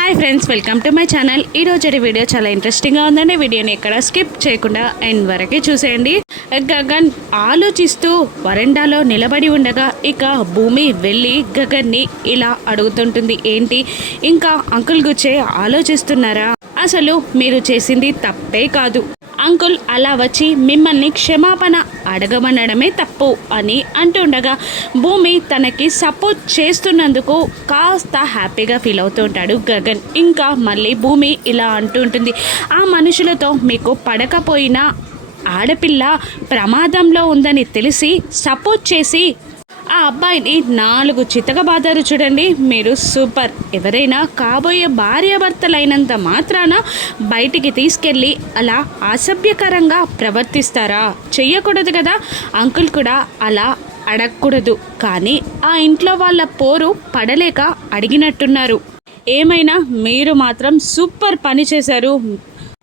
Hi friends welcome to my channel ఈ రోజు video చాలా ఇంట్రెస్టింగ్గా ఉందండి. వీడియోని ఎక్కడ స్కిప్ చేయకుండా ఎండ్ వరకే చూసేయండి. గగన్ ఆలోచిస్తూ వరండాలో నిలబడి ఉండగా ఇక భూమి వెళ్ళి గగన్ని ఇలా అడుగుతుంటుంది. ఏంటి? ఇంకా అంకుల్ గుచ్చే ఆలోచిస్తున్నారా? అసలు మీరు చేసింది తప్పే కాదు. అంకుల్ అలా వచ్చి మిమ్మల్ని క్షమాపణ అడగమనడమే తప్పు అని అంటుండగా భూమి తనకి సపోర్ట్ చేస్తున్నందుకు కాస్త హ్యాపీగా ఫీల్ అవుతూ ఉంటాడు గగన్. ఇంకా మళ్ళీ భూమి ఇలా అంటూ ఉంటుంది. ఆ మనుషులతో మీకు పడకపోయినా ఆడపిల్ల ప్రమాదంలో ఉందని తెలిసి సపోర్ట్ చేసి ఆ అబ్బాయిని నాలుగు చితకబాదారు చూడండి. మీరు సూపర్. ఎవరైనా కాబోయే భార్యాభర్తలైనంత మాత్రాన బయటికి తీసుకెళ్ళి అలా అసభ్యకరంగా ప్రవర్తిస్తారా? చెయ్యకూడదు కదా. అంకుల్ కూడా అలా అడగకూడదు. కానీ ఆ ఇంట్లో వాళ్ళ పోరు పడలేక అడిగినట్టున్నారు. ఏమైనా మీరు మాత్రం సూపర్ పని చేశారు.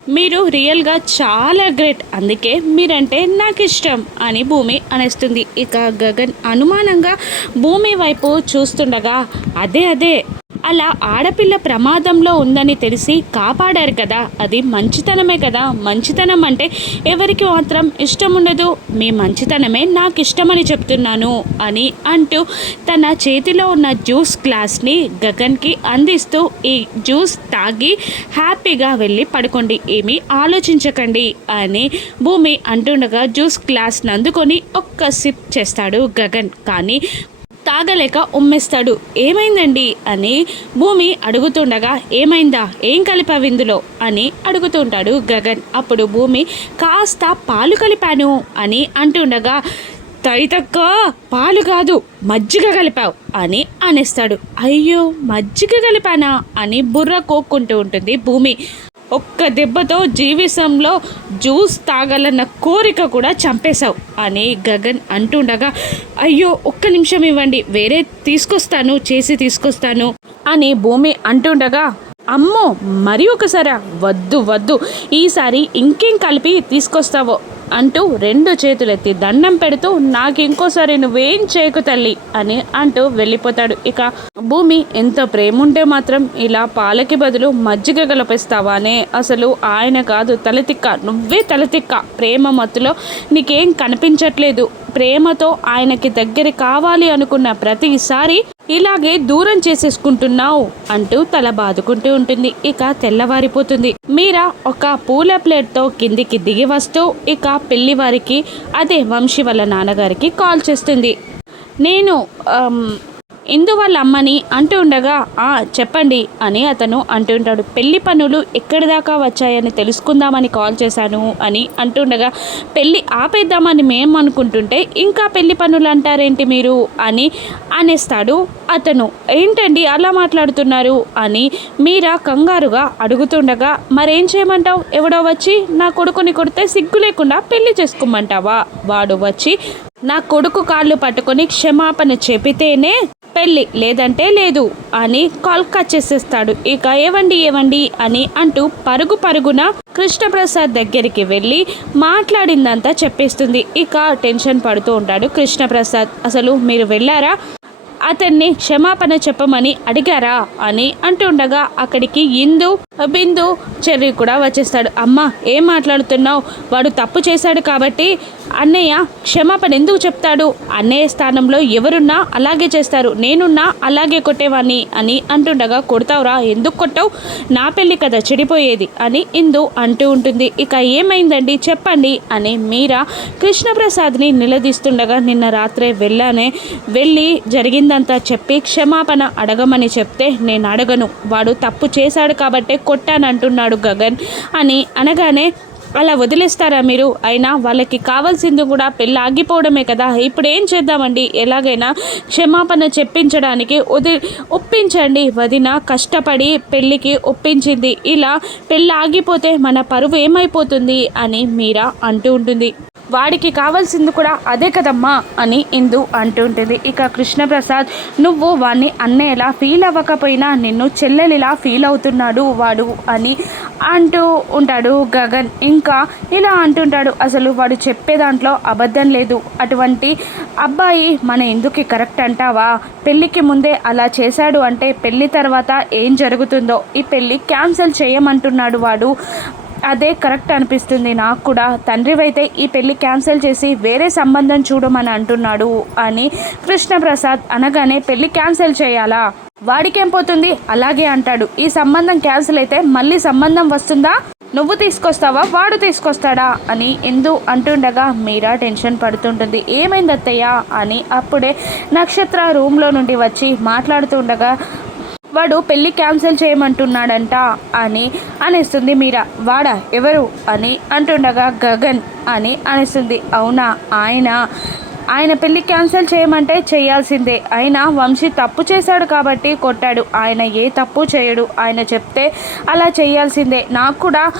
మీరు రియల్గా చాలా గ్రేట్. అందుకే మీరంటే నాకు ఇష్టం అని భూమి అనేస్తుంది. ఇక గగన్ అనుమానంగా భూమి వైపు చూస్తుండగా అదే అదే. అలా ఆడపిల్ల ప్రమాదంలో ఉందని తెలిసి కాపాడారు కదా. అది మంచితనమే కదా. మంచితనం అంటే ఎవరికి మాత్రం ఇష్టం ఉండదు. మీ మంచితనమే నాకు ఇష్టమని చెప్తున్నాను అని అంటూ తన చేతిలో ఉన్న జ్యూస్ గ్లాస్ని గగన్కి అందిస్తూ ఈ జ్యూస్ తాగి హ్యాపీగా వెళ్ళి పడుకోండి. ఏమీ ఆలోచించకండి అని భూమి అంటుండగా జ్యూస్ గ్లాస్ని అందుకొని ఒక్క సిప్ చేస్తాడు గగన్. కానీ తాగలేక ఉమ్మేస్తాడు. ఏమైందండి? అని భూమి అడుగుతుండగా ఏమైందా? ఏం కలిపావు ఇందులో? అని అడుగుతుంటాడు గగన్. అప్పుడు భూమి కాస్త పాలు కలిపాను అని అంటుండగా తైతక్క పాలు కాదు మజ్జిగ కలిపావు అని అనేస్తాడు. అయ్యో మజ్జిగ కలిపానా? అని బుర్ర కోక్కుంటూ ఉంటుంది భూమి. ఒక్క దెబ్బతో జీవితంలో జ్యూస్ తాగాలన్న కోరిక కూడా చంపేశావు అని గగన్ అంటుండగా అయ్యో ఒక్క నిమిషం ఇవ్వండి వేరే తీసుకొస్తాను చేసి తీసుకొస్తాను అని భూమి అంటుండగా అమ్మో మరి ఒకసారా వద్దు వద్దు ఈసారి ఇంకేం కలిపి తీసుకొస్తావో? అంటూ రెండు చేతులెత్తి దండం పెడుతూ నాకు ఇంకోసారి నువ్వేం చేయకు తల్లి అని అంటూ వెళ్ళిపోతాడు. ఇక భూమి ఎంత ప్రేమ ఉంటే మాత్రం ఇలా పాలకి బదులు మజ్జిగ గలపిస్తావానే అసలు ఆయన కాదు తలతిక్క నువ్వే తలతిక్క ప్రేమ మత్తులో నీకేం కనిపించట్లేదు. ప్రేమతో ఆయనకి దగ్గర కావాలి అనుకున్న ప్రతిసారి ఇలాగే దూరం చేసేసుకుంటున్నావు అంటూ తల బాదుకుంటూ ఉంటుంది. ఇక తెల్లవారిపోతుంది. మీరా ఒక పూల ప్లేట్తో కిందికి దిగి వస్తూ ఇక పెళ్ళివారికి అదే వంశీ వాళ్ళ నాన్నగారికి కాల్ చేస్తుంది. నేను ఇందు వాళ్ళ అమ్మని అంటూ ఉండగా "ఆ, చెప్పండి అని అతను అంటుంటాడు పెళ్ళి పనులు ఎక్కడి దాకా వచ్చాయని తెలుసుకుందామని కాల్ చేశాను అని అంటుండగా పెళ్ళి ఆపేద్దామని మేము అనుకుంటుంటే ఇంకా పెళ్ళి పనులు అంటారేంటి మీరు? అని అనేస్తాడు అతను. ఏంటండి అలా మాట్లాడుతున్నారు? అని మీరా కంగారుగా అడుగుతుండగా మరేం చేయమంటావు? ఎవడో వచ్చి నా కొడుకుని కొడితే సిగ్గు లేకుండా పెళ్ళి చేసుకోమంటావా? వాడు వచ్చి నా కొడుకు కాళ్ళు పట్టుకొని క్షమాపణ చెబితేనే పెళ్ళి లేదంటే లేదు అని కాల్ కట్ చేసేస్తాడు. ఇక ఏవండి ఏవండి అని అంటూ పరుగు పరుగున కృష్ణప్రసాద్ దగ్గరికి వెళ్ళి మాట్లాడిందంతా చెప్పేస్తుంది. ఇక టెన్షన్ పడుతూ ఉంటాడు కృష్ణప్రసాద్. అసలు మీరు వెళ్ళారా? అతన్ని క్షమాపణ చెప్పమని అడిగారా అని అంటుండగా అక్కడికి ఇందు బిందు చెర్రి కూడా వచ్చేస్తాడు. అమ్మ ఏం మాట్లాడుతున్నావు? వాడు తప్పు చేశాడు కాబట్టి అన్నయ్య క్షమాపణ ఎందుకు చెప్తాడు? అన్నయ్య స్థానంలో ఎవరున్నా అలాగే చేస్తారు. నేనున్నా అలాగే కొట్టేవాణ్ణి అని అంటుండగా కొడతావురా ఎందుకు కొట్టావు? నా పెళ్ళి కదా చెడిపోయేది అని ఇందు అంటూ ఉంటుంది. ఇక ఏమైందండి? చెప్పండి అని మీరా కృష్ణప్రసాద్ని నిలదీస్తుండగా నిన్న రాత్రే వెళ్ళానే వెళ్ళి జరిగిందంతా చెప్పి క్షమాపణ అడగమని చెప్తే నేను అడగను. వాడు తప్పు చేశాడు కాబట్టే కొట్టానంటున్నాడు గగన్ అని అనగానే అలా వదిలేస్తారా మీరు? అయినా వాళ్ళకి కావాల్సింది కూడా పెళ్ళి ఆగిపోవడమే కదా. ఇప్పుడు ఏం చేద్దామండి? ఎలాగైనా క్షమాపణ చెప్పించడానికి వది ఒప్పించండి. వదిన కష్టపడి పెళ్ళికి ఒప్పించింది. ఇలా పెళ్ళి ఆగిపోతే మన పరువు ఏమైపోతుంది? అని మీరా అంటూ ఉంటుంది. వాడికి కావాల్సింది కూడా అదే కదమ్మా అని ఇందు అంటుంటుంది ఇక కృష్ణప్రసాద్ నువ్వు వాడిని అన్నయ్యలా ఫీల్ అవ్వకపోయినా నిన్ను చెల్లెలిలా ఫీల్ అవుతున్నాడు వాడు అని అంటూ ఉంటాడు గగన్. ఇంకా ఇలా అంటుంటాడు అసలు వాడు చెప్పే దాంట్లో అబద్ధం లేదు. అటువంటి అబ్బాయి మన ఎందుకు కరెక్ట్ అంటావా? పెళ్ళికి ముందే అలా చేశాడు అంటే పెళ్ళి తర్వాత ఏం జరుగుతుందో ఈ పెళ్ళి క్యాన్సిల్ చేయమంటున్నాడు వాడు అదే కరెక్ట్ అనిపిస్తుంది. నాకు కూడా తండ్రివైతే ఈ పెళ్ళి క్యాన్సిల్ చేసి వేరే సంబంధం చూడమని అంటున్నాడు అని కృష్ణప్రసాద్ అనగానే పెళ్ళి క్యాన్సిల్ చేయాలా? వాడికేం పోతుంది? అలాగే అంటాడు. ఈ సంబంధం క్యాన్సిల్ అయితే మళ్ళీ సంబంధం వస్తుందా? నువ్వు తీసుకొస్తావా? వాడు తీసుకొస్తాడా? అని ఎందు అంటుండగా మీరా టెన్షన్ పడుతుంటుంది. ఏమైంది అత్తయ్య అని అప్పుడే నక్షత్ర రూమ్లో నుండి వచ్చి మాట్లాడుతుండగా వాడు పెళ్ళి క్యాన్సిల్ చేయమంటున్నాడంట అని అనేస్తుంది మీరా. వాడా ఎవరు? అని అంటుండగా గగన్ అని అనేస్తుంది. అవునా ఆయన ఆయన పెళ్ళి క్యాన్సిల్ చేయమంటే చేయాల్సిందే. అయినా వంశీ తప్పు చేశాడు కాబట్టి కొట్టాడు. ఆయన ఏ తప్పు చేయడు. ఆయన చెప్తే అలా చేయాల్సిందే. నాకు కూడా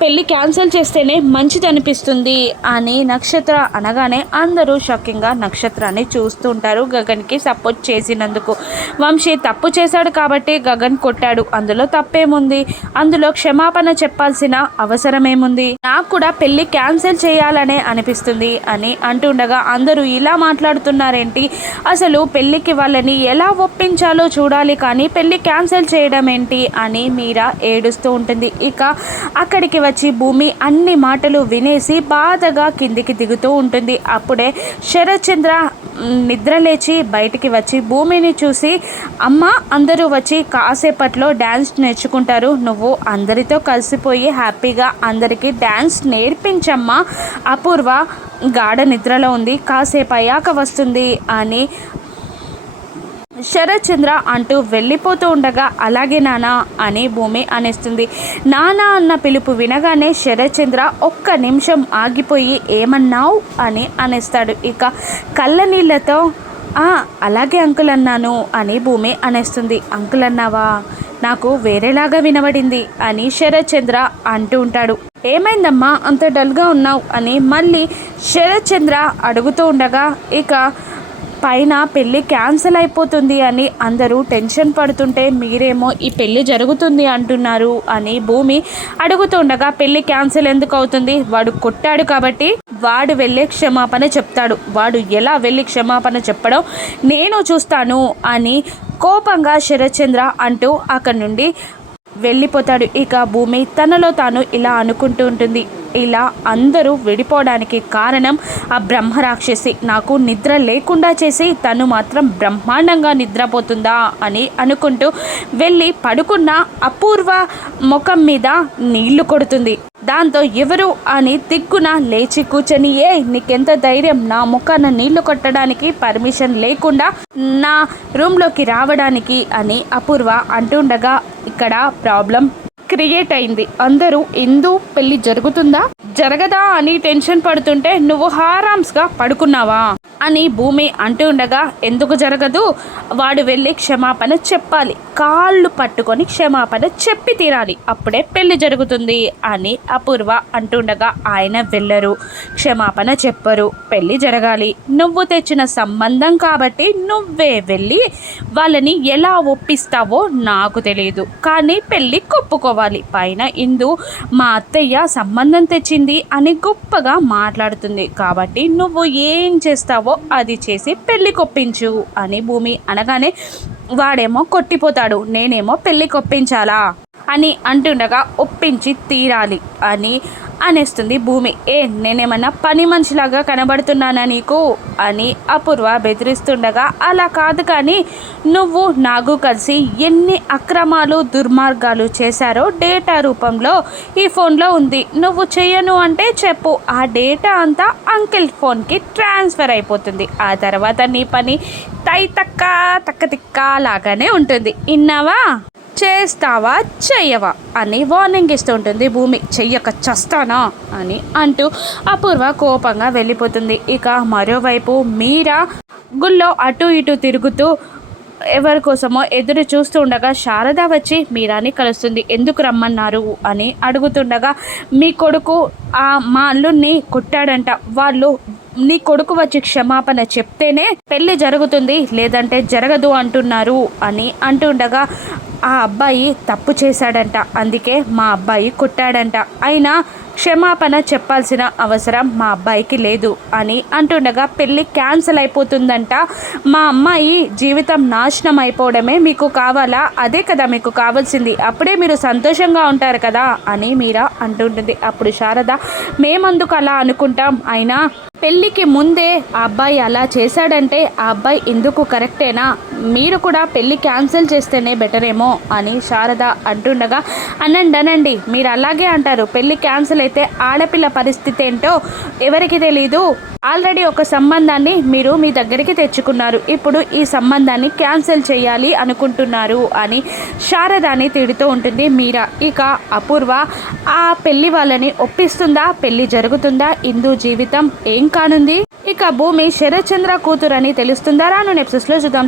పెళ్ళి క్యాన్సిల్ చేస్తేనే మంచిది అనిపిస్తుంది అని నక్షత్ర అనగానే అందరూ షాకింగ్గా నక్షత్రాన్ని చూస్తుంటారు గగన్కి సపోర్ట్ చేసినందుకు. వంశీ తప్పు చేశాడు కాబట్టి గగన్ కొట్టాడు. అందులో తప్పేముంది? అందులో క్షమాపణ చెప్పాల్సిన అవసరమేముంది? నాకు కూడా పెళ్ళి క్యాన్సిల్ చేయాలనే అనిపిస్తుంది అని అంటుండగా అందరూ ఇలా మాట్లాడుతున్నారేంటి? అసలు పెళ్ళికి వాళ్ళని ఎలా ఒప్పించాలో చూడాలి కానీ పెళ్ళి క్యాన్సిల్ చేయడం ఏంటి అని మీరా ఏడుస్తూ ఉంటుంది. ఇక అక్కడికి వచ్చి భూమి అన్ని మాటలు వినేసి బాధగా కిందికి దిగుతూ ఉంటుంది. అప్పుడే శరత్చంద్ర నిద్ర లేచి బయటికి వచ్చి భూమిని చూసి అమ్మ అందరూ వచ్చి కాసేపట్లో డ్యాన్స్ నేర్చుకుంటారు. నువ్వు అందరితో కలిసిపోయి హ్యాపీగా అందరికీ డ్యాన్స్ నేర్పించమ్మా. అపూర్వ గాఢ నిద్రలో ఉంది. కాసేపు అయ్యాక వస్తుంది అని శరత్చంద్ర అంటూ వెళ్ళిపోతూ ఉండగా అలాగే నానా అని భూమి అనేస్తుంది. నానా అన్న పిలుపు వినగానే శరత్చంద్ర ఒక్క నిమిషం ఆగిపోయి ఏమన్నావు? అని అనేస్తాడు. ఇక కళ్ళ నీళ్ళతో "ఆ, అలాగే అంకుల్ అన్నాను అని భూమి అనేస్తుంది. అంకుల్ అన్నావా నాకు వేరేలాగా వినబడింది అని శరత్చంద్ర అంటూ ఉంటాడు. ఏమైందమ్మా? అంత డల్గా ఉన్నావు అని మళ్ళీ శరత్చంద్ర అడుగుతూ ఉండగా ఇక పైన పెళ్ళి క్యాన్సిల్ అయిపోతుంది అని అందరూ టెన్షన్ పడుతుంటే మీరేమో ఈ పెళ్ళి జరుగుతుంది అంటున్నారు అని భూమి అడుగుతుండగా పెళ్ళి క్యాన్సిల్ ఎందుకు అవుతుంది? వాడు కొట్టాడు కాబట్టి వాడు వెళ్ళే క్షమాపణ చెప్తాడు. వాడు ఎలా వెళ్ళి క్షమాపణ చెప్పడం? నేను చూస్తాను అని కోపంగా శరత్చంద్ర అంటూ అక్కడి నుండి వెళ్ళిపోతాడు. ఇక భూమి తనలో తాను ఇలా అనుకుంటూ ఉంటుంది. ఇలా అందరూ విడిపోవడానికి కారణం ఆ బ్రహ్మరాక్షసి. నాకు నిద్ర లేకుండా చేసి తను మాత్రం బ్రహ్మాండంగా నిద్రపోతుందా అని అనుకుంటూ వెళ్ళి పడుకున్న అపూర్వ ముఖం మీద నీళ్ళు కొడుతుంది. దాంతో ఎవరు అని తిక్కున లేచి కూర్చొని ఏ నీకెంత ధైర్యం? నా ముఖాన నీళ్ళు కొట్టడానికి పర్మిషన్ లేకుండా నా రూమ్లోకి రావడానికి అని అపూర్వ అంటుండగా ఇక్కడ ప్రాబ్లం క్రియేట్ అయింది. అందరూ ఎందు పెళ్ళి జరుగుతుందా? జరగదా అని టెన్షన్ పడుతుంటే నువ్వు హారామ్స్గా పడుకున్నావా? అని భూమి అంటూ ఉండగా ఎందుకు జరగదు? వాడు వెళ్ళి క్షమాపణ చెప్పాలి. కాళ్ళు పట్టుకొని క్షమాపణ చెప్పి తీరాలి. అప్పుడే పెళ్ళి జరుగుతుంది అని అపూర్వ అంటుండగా ఆయన వెళ్ళరు. క్షమాపణ చెప్పరు. పెళ్ళి జరగాలి. నువ్వు తెచ్చిన సంబంధం కాబట్టి నువ్వే వెళ్ళి వాళ్ళని ఎలా ఒప్పిస్తావో నాకు తెలియదు కానీ పెళ్ళి కొప్పుకోవాలి. పైన ఇందు మా అత్తయ్య సంబంధం తెచ్చింది అని గొప్పగా మాట్లాడుతుంది. కాబట్టి నువ్వు ఏం చేస్తావో అది చేసి పెళ్ళి కొప్పించు అని భూమి అనగానే వాడేమో కొట్టిపోతాడు నేనేమో పెళ్ళి కొప్పించాలా అని అంటుండగా ఒప్పించి తీరాలి అని అనేస్తుంది భూమి. ఏ నేనేమన్నా పని మనిషిలాగా కనబడుతున్నానా నీకు? అని అపూర్వ బెదిరిస్తుండగా అలా కాదు కానీ నువ్వు నాగు కలిసి ఎన్ని అక్రమాలు దుర్మార్గాలు చేశారో డేటా రూపంలో ఈ ఫోన్లో ఉంది. నువ్వు చెయ్యను అంటే చెప్పు. ఆ డేటా అంతా అంకిల్ ఫోన్కి ట్రాన్స్ఫర్ అయిపోతుంది. ఆ తర్వాత నీ పని తై తక్క తక్క తిక్క లాగానే ఉంటుంది. ఇన్నావా చేస్తావా? చెయ్యవా? అని వార్నింగ్ ఇస్తూ ఉంటుంది భూమి. చెయ్యక చస్తానా? అని అంటూ అపూర్వ కోపంగా వెళ్ళిపోతుంది. ఇక మరోవైపు మీరా గుళ్ళో అటు ఇటు తిరుగుతూ ఎవరి కోసమో ఎదురు చూస్తూ ఉండగా శారద వచ్చి మీరాని కలుస్తుంది. ఎందుకు రమ్మన్నారు? అని అడుగుతుండగా మీ కొడుకు ఆ మా అల్లుడిని కొట్టాడంట. వాళ్ళు నీ కొడుకు వచ్చి క్షమాపణ చెప్తేనే పెళ్ళి జరుగుతుంది లేదంటే జరగదు అంటున్నారు అని అంటుండగా ఆ అబ్బాయి తప్పు చేశాడంట. అందుకే మా అబ్బాయి కొట్టాడంట. అయినా క్షమాపణ చెప్పాల్సిన అవసరం మా అబ్బాయికి లేదు అని అంటుండగా పెళ్ళి క్యాన్సిల్ అయిపోతుందంట. మా అమ్మాయి జీవితం నాశనం అయిపోవడమే మీకు కావాలా? అదే కదా మీకు కావాల్సింది. అప్పుడే మీరు సంతోషంగా ఉంటారు కదా అని మీరా అంటుంటుంది. అప్పుడు శారద మేమందుకు అలా అనుకుంటాం. అయినా పెళ్ళికి ముందే ఆ అబ్బాయి అలా చేశాడంటే ఆ అబ్బాయి ఎందుకు కరెక్టేనా? మీరు కూడా పెళ్ళి క్యాన్సిల్ చేస్తేనే బెటరేమో అని శారద అంటుండగా అనండి అనండి మీరు అలాగే అంటారు. పెళ్ళి క్యాన్సిల్ అయితే ఆడపిల్ల పరిస్థితి ఏంటో ఎవరికి తెలీదు. ఆల్రెడీ ఒక సంబంధాన్ని మీరు మీ దగ్గరికి తెచ్చుకున్నారు. ఇప్పుడు ఈ సంబంధాన్ని క్యాన్సిల్ చేయాలి అనుకుంటున్నారు అని శారదాని తిడుతూ ఉంటుంది మీరా. ఇక అపూర్వ ఆ పెళ్ళి వాళ్ళని ఒప్పిస్తుందా? పెళ్ళి జరుగుతుందా? ఇందు జీవితం ఏం కానుంది? ఇక భూమి శరత్చంద్ర కూతురని తెలుస్తుందా? రాను నెప్సెస్లో చూద్దాం.